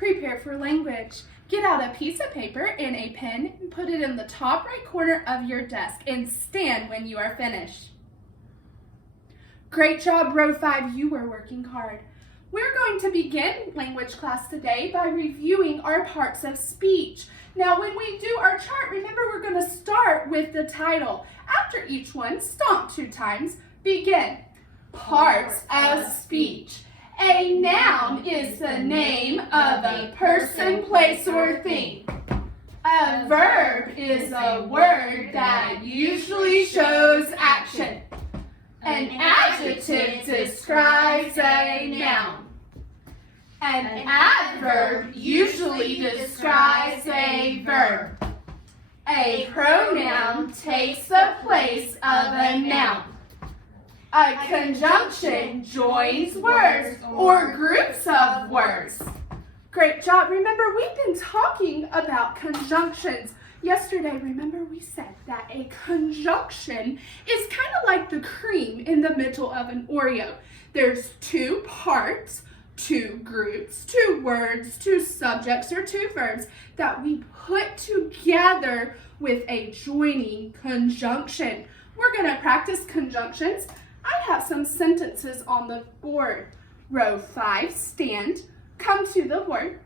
Prepare for language. Get out a piece of paper and a pen and put it in the top right corner of your desk and stand when you are finished. Great job, row 5, you were working hard. We're going to begin language class today by reviewing our parts of speech. Now, when we do our chart, remember we're going to start with the title. After each one, stomp 2 times. Begin. Parts of speech. A noun is the name of a person, place, or thing. A verb is a word that usually shows action. An adjective describes a noun. An adverb usually describes a verb. A pronoun takes the place of a noun. A conjunction joins words or groups of words. Great job. Remember, we've been talking about conjunctions. Yesterday, remember we said that a conjunction is kind of like the cream in the middle of an Oreo. There's 2 parts, 2 groups, 2 words, 2 subjects, or 2 verbs that we put together with a joining conjunction. We're going to practice conjunctions. I have some sentences on the board. Row 5, stand, come to the board,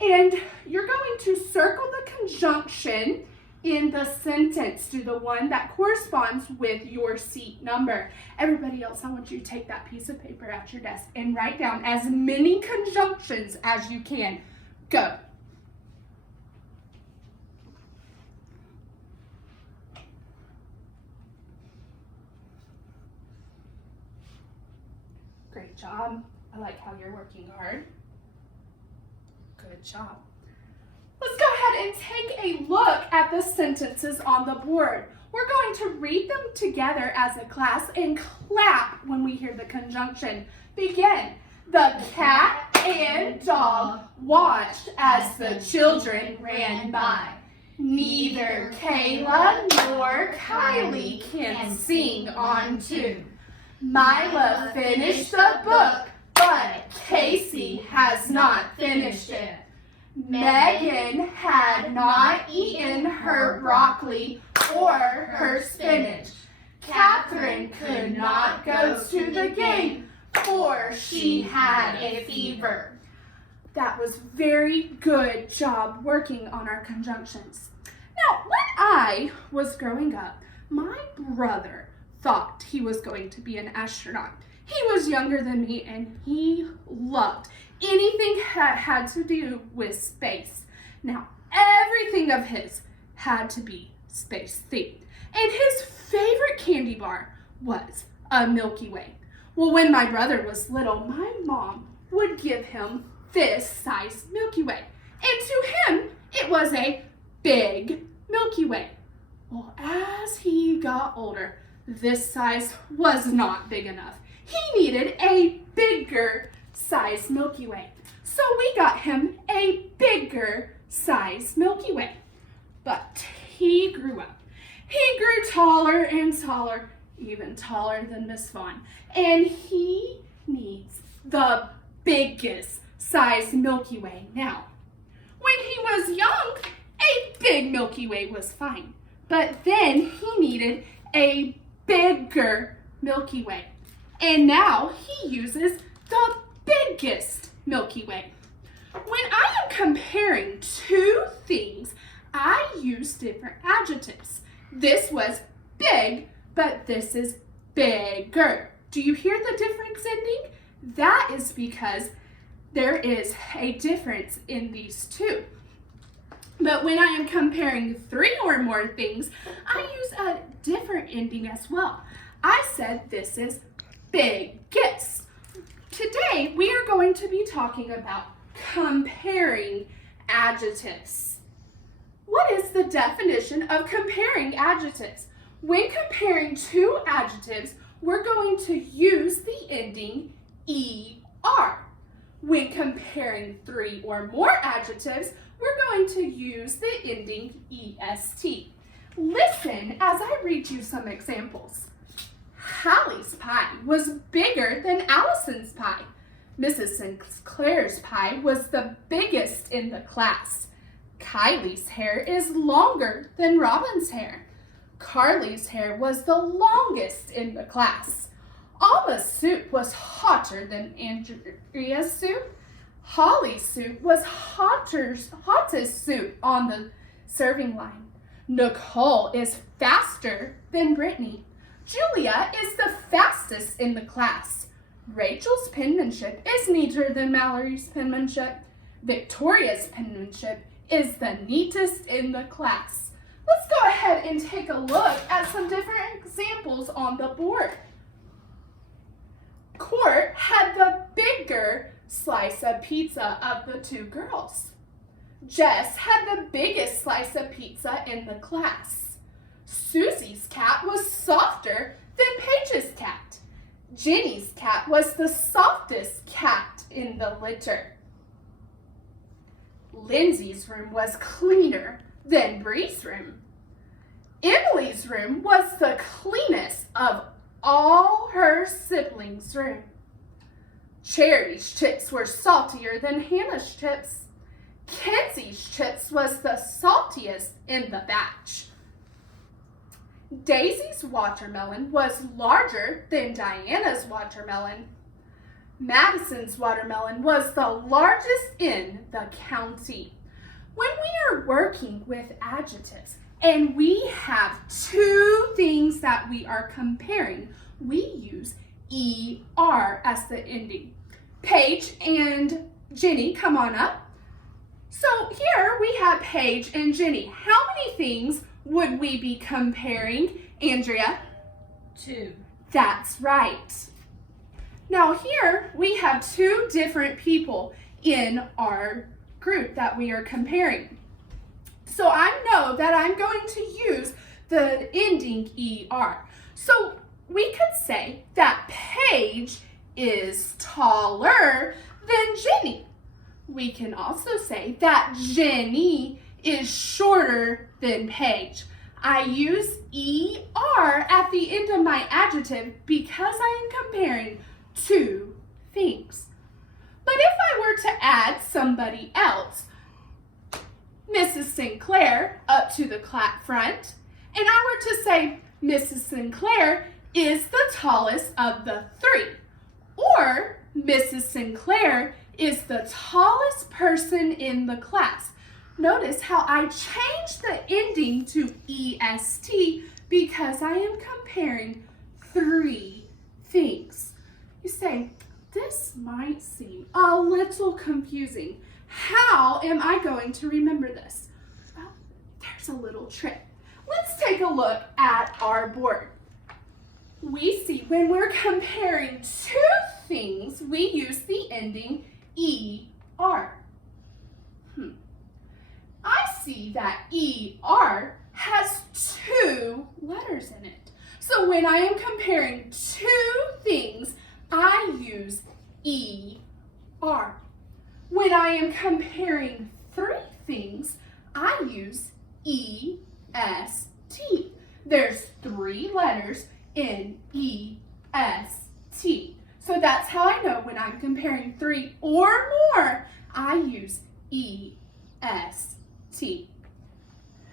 and you're going to circle the conjunction in the sentence. Do the one that corresponds with your seat number. Everybody else, I want you to take that piece of paper at your desk and write down as many conjunctions as you can. Go. Great job. I like how you're working hard. Good job. Let's go ahead and take a look at the sentences on the board. We're going to read them together as a class and clap when we hear the conjunction. Begin. The cat and dog watched as the children ran by. Neither Kayla nor Kylie can sing on tune. Mila finished the book, but Casey has not finished it. Megan had not eaten her broccoli or her spinach. Catherine could not go to the game, for she had a fever. That was very good job working on our conjunctions. Now, when I was growing up, my brother thought he was going to be an astronaut. He was younger than me and he loved anything that had to do with space. Now, everything of his had to be space themed. And his favorite candy bar was a Milky Way. Well, when my brother was little, my mom would give him this size Milky Way. And to him, it was a big Milky Way. Well, as he got older, this size was not big enough. He needed a bigger size Milky Way. So we got him a bigger size Milky Way. But he grew up. He grew taller and taller, even taller than Miss Vaughn. And he needs the biggest size Milky Way now. When he was young, a big Milky Way was fine. But then he needed a bigger Milky Way. And now he uses the biggest Milky Way. When I am comparing 2 things, I use different adjectives. This was big, but this is bigger. Do you hear the difference ending? That is because there is a difference in these 2. But when I am comparing 3 or more things, I use a different ending as well. I said this is biggest. Today, we are going to be talking about comparing adjectives. What is the definition of comparing adjectives? When comparing 2 adjectives, we're going to use the ending ER. When comparing 3 or more adjectives, we're going to use the ending EST. Listen as I read you some examples. Hallie's pie was bigger than Allison's pie. Mrs. Sinclair's pie was the biggest in the class. Kylie's hair is longer than Robin's hair. Carly's hair was the longest in the class. Alma's soup was hotter than Andrea's soup. Holly's soup was hottest soup on the serving line. Nicole is faster than Brittany. Julia is the fastest in the class. Rachel's penmanship is neater than Mallory's penmanship. Victoria's penmanship is the neatest in the class. Let's go ahead and take a look at some different examples on the board. Court had the bigger slice of pizza of the two girls. Jess had the biggest slice of pizza in the class. Susie's cat was softer than Paige's cat. Jenny's cat was the softest cat in the litter. Lindsay's room was cleaner than Bree's room. Emily's room was the cleanest of all her siblings' room. Cherry's chips were saltier than Hannah's chips. Kenzie's chips was the saltiest in the batch. Daisy's watermelon was larger than Diana's watermelon. Madison's watermelon was the largest in the county. When we are working with adjectives and we have two things that we are comparing, we use ER as the ending. Paige and Jenny, come on up. So here we have Paige and Jenny. How many things would we be comparing, Andrea? 2. That's right. Now here we have two different people in our group that we are comparing. So I know that I'm going to use the ending ER. So we could say that Paige is taller than Jenny. We can also say that Jenny is shorter than Paige. I use ER at the end of my adjective because I am comparing two things. But if I were to add somebody else, Mrs. Sinclair up to the front, and I were to say Mrs. Sinclair is the tallest of the three, or Mrs. Sinclair is the tallest person in the class. Notice how I changed the ending to EST because I am comparing three things. You say, this might seem a little confusing. How am I going to remember this? Well, there's a little trick. Let's take a look at our board. We see when we're comparing two things, we use the ending ER. I see that ER has two letters in it. So when I am comparing two things, I use ER. When I am comparing three things, I use EST. There's three letters in EST. So that's how I know when I'm comparing three or more, I use EST.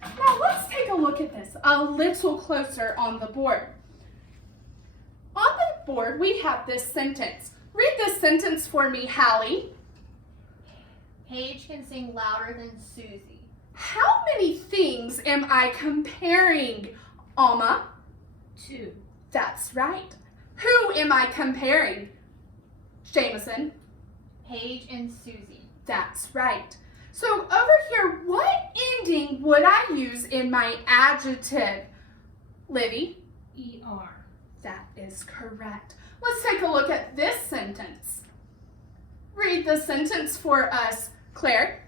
Now let's take a look at this a little closer on the board. On the board, we have this sentence. Read this sentence for me, Hallie. Paige can sing louder than Susie. How many things am I comparing, Alma? 2. That's right. Who am I comparing, Jameson? Paige and Susie. That's right. So over here, what ending would I use in my adjective? Livy? ER. That is correct. Let's take a look at this sentence. Read the sentence for us, Claire.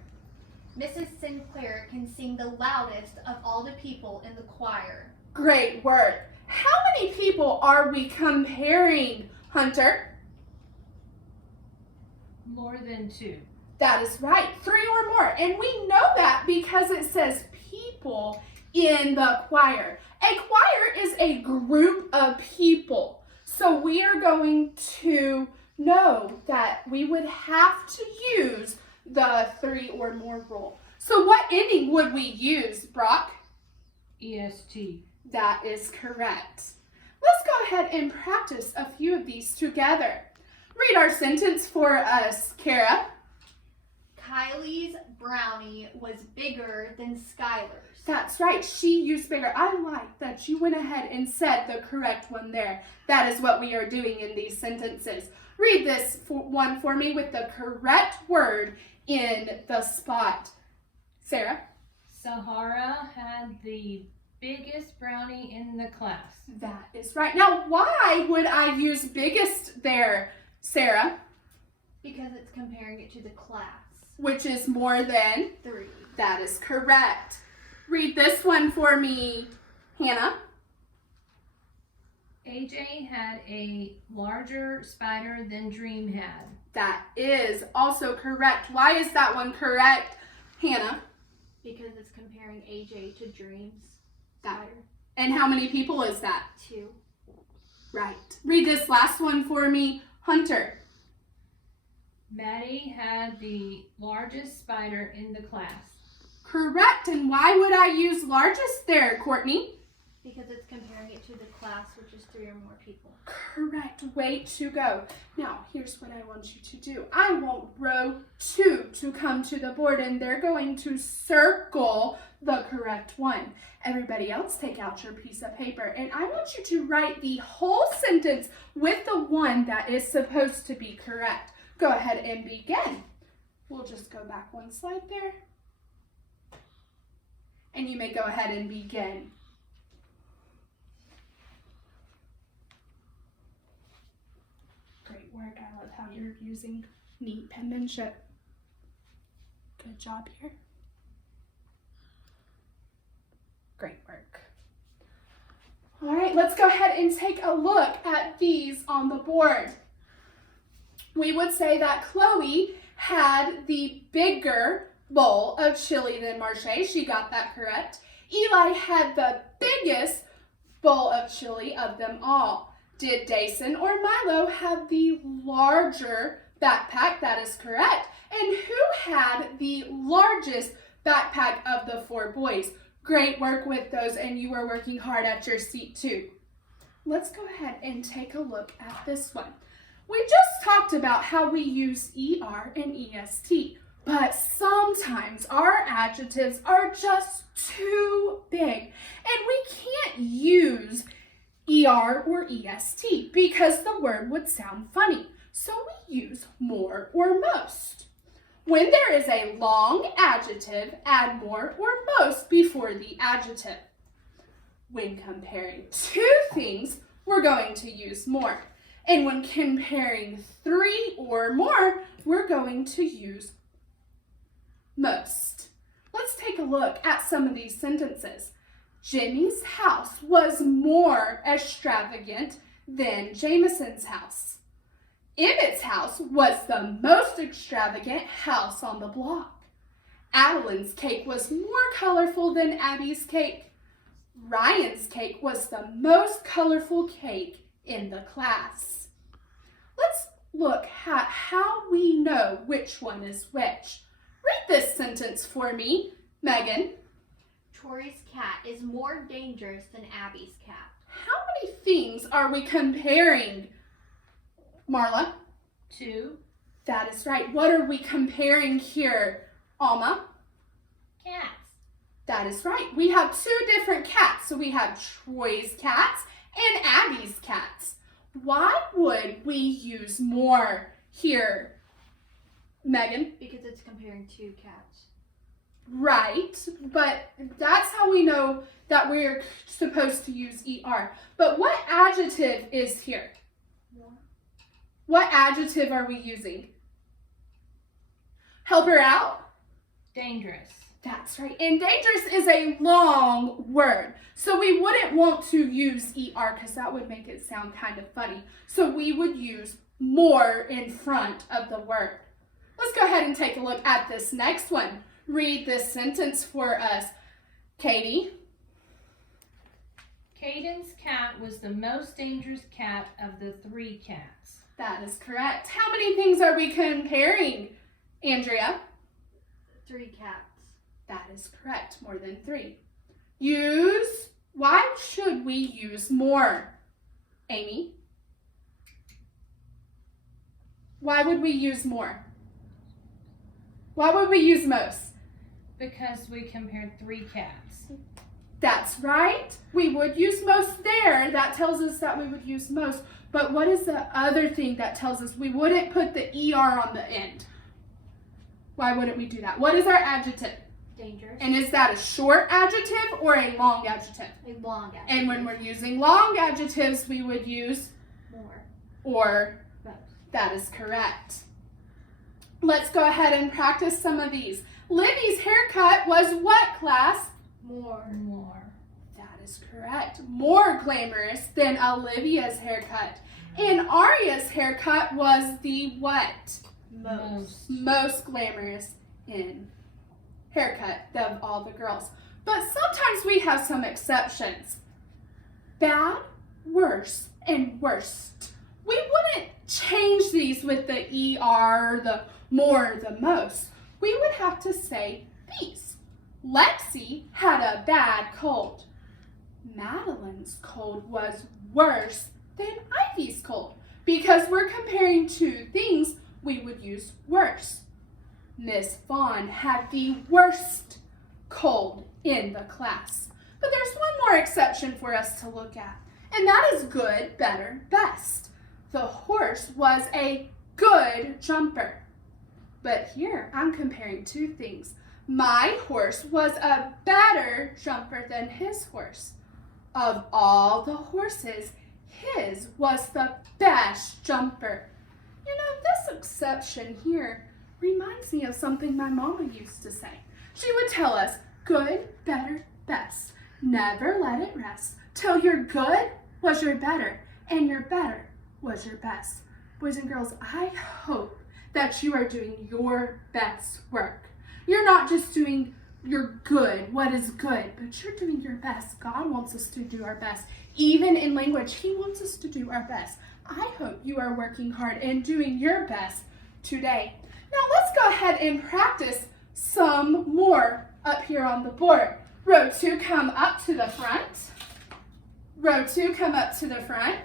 Mrs. Sinclair can sing the loudest of all the people in the choir. Great work. How many people are we comparing, Hunter? More than 2. That is right, 3 or more. And we know that because it says people in the choir. A choir is a group of people. So we are going to know that we would have to use the 3 or more rule. So what ending would we use, Brock? EST. That is correct. Let's go ahead and practice a few of these together. Read our sentence for us, Kara. Kylie's brownie was bigger than Skylar's. That's right, she used bigger. I like that you went ahead and said the correct one there. That is what we are doing in these sentences. Read this one for me with the correct word in the spot. Sarah? Sahara had the biggest brownie in the class. That is right. Now, why would I use biggest there, Sarah? Because it's comparing it to the class. Which is more than? 3. That is correct. Read this one for me, Hannah. AJ had a larger spider than Dream had. That is also correct. Why is that one correct, Hannah? Because it's comparing AJ to Dream's That. spider. And how many people is that? 2. Right. Read this last one for me, Hunter. Maddie had the largest spider in the class. Correct. And why would I use largest there, Courtney? Because it's comparing it to the class, which is 3 or more people. Correct. Way to go. Now, here's what I want you to do. I want row 2 to come to the board, and they're going to circle the correct one. Everybody else, take out your piece of paper, and I want you to write the whole sentence with the one that is supposed to be correct. Go ahead and begin. We'll just go back one slide there. And you may go ahead and begin. Great work. I love how you're using neat penmanship. Good job here. Great work. All right, let's go ahead and take a look at these on the board. We would say that Chloe had the bigger bowl of chili than Marche. She got that correct. Eli had the biggest bowl of chili of them all. Did Dason or Milo have the larger backpack? That is correct. And who had the largest backpack of the 4 boys? Great work with those, and you were working hard at your seat too. Let's go ahead and take a look at this one. We just talked about how we use ER and EST, but sometimes our adjectives are just too big, and we can't use ER or EST because the word would sound funny. So we use more or most. When there is a long adjective, add more or most before the adjective. When comparing 2 things, we're going to use more. And when comparing 3 or more, we're going to use most. Let's take a look at some of these sentences. Jimmy's house was more extravagant than Jameson's house. Emmett's house was the most extravagant house on the block. Adeline's cake was more colorful than Abby's cake. Ryan's cake was the most colorful cake in the class. Let's look at how we know which one is which. Read this sentence for me, Megan. Tori's cat is more dangerous than Abby's cat. How many things are we comparing, Marla? 2 That is right. What are we comparing here, Alma? cats. That is right. We have 2 different cats. So we have Troy's cats and Abby's cats. Why would we use more here, Megan? Because it's comparing 2 cats. Right, but that's how we know that we're supposed to use ER. But what adjective is here? More. What adjective are we using? Help her out? Dangerous. That's right. And dangerous is a long word. So we wouldn't want to use ER because that would make it sound kind of funny. So we would use more in front of the word. Let's go ahead and take a look at this next one. Read this sentence for us, Katie. Caden's cat was the most dangerous cat of the 3 cats. That is correct. How many things are we comparing, Andrea? 3 cats. That is correct, more than 3. Why should we use more, Amy? Why would we use more? Why would we use most? Because we compared 3 cats. That's right. We would use most there. That tells us that we would use most. But what is the other thing that tells us we wouldn't put the ER on the end? Why wouldn't we do that? What is our adjective? Dangerous. And is that a short adjective or a long adjective? A long adjective. And when we're using long adjectives, we would use More. or. Most. That is correct. Let's go ahead and practice some of these. Libby's haircut was what, class? More. That is correct. More glamorous than Olivia's haircut. And Aria's haircut was the what? Most glamorous in haircut of all the girls. But sometimes we have some exceptions. Bad, worse, and worst. We wouldn't change these with the ER, the more, the most. We would have to say these. Lexi had a bad cold. Madeline's cold was worse than Ivy's cold. Because we're comparing 2 things, we would use worse. Miss Vaughn had the worst cold in the class. But there's one more exception for us to look at, and that is good, better, best. The horse was a good jumper. But here I'm comparing 2 things. My horse was a better jumper than his horse. Of all the horses, his was the best jumper. You know, this exception here reminds me of something my mama used to say. She would tell us, good, better, best. Never let it rest till your good was your better and your better was your best. Boys and girls, I hope that you are doing your best work. You're not just doing your good, what is good, but you're doing your best. God wants us to do our best. Even in language, He wants us to do our best. I hope you are working hard and doing your best today. Now let's go ahead and practice some more up here on the board. Row 2, come up to the front. Row 2, come up to the front.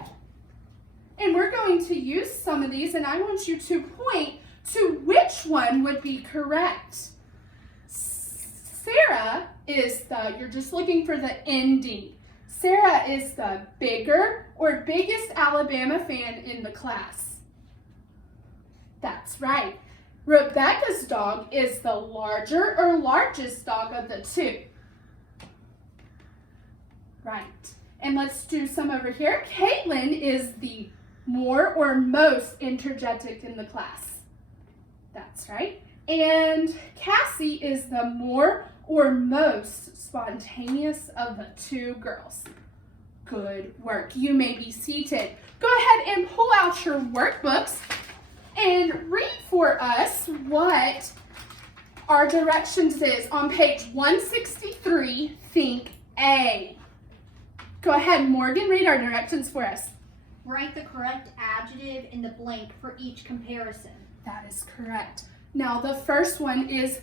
And we're going to use some of these, and I want you to point to which one would be correct. Sarah is you're just looking for the ending. Sarah is the bigger or biggest Alabama fan in the class. That's right. Rebecca's dog is the larger or largest dog of the 2. Right. And let's do some over here. Caitlin is the more or most energetic in the class. That's right. And Cassie is the more or most spontaneous of the 2 girls. Good work. You may be seated. Go ahead and pull out your workbooks and read for us what our directions is on page 163, think A. Go ahead, Morgan, read our directions for us. Write the correct adjective in the blank for each comparison. That is correct. Now the first one is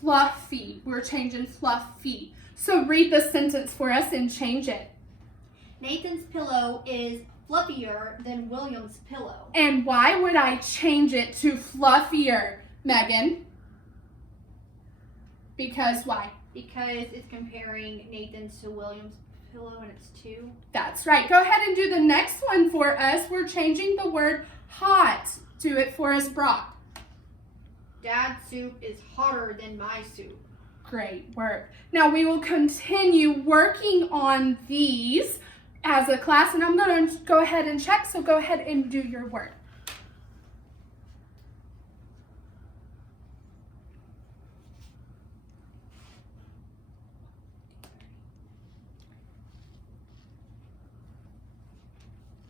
fluffy. We're changing fluffy. So read the sentence for us and change it. Nathan's pillow is fluffier than William's pillow. And why would I change it to fluffier, Megan? Because why? Because it's comparing Nathan's to William's pillow and it's 2. That's right. Go ahead and do the next one for us. We're changing the word hot. Do it for us, Brock. Dad's soup is hotter than my soup. Great work. Now we will continue working on these as a class, and I'm going to go ahead and check, so go ahead and do your work.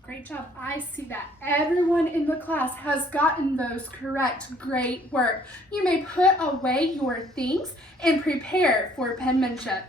Great job. I see that everyone in the class has gotten those correct. Great work. You may put away your things and prepare for penmanship.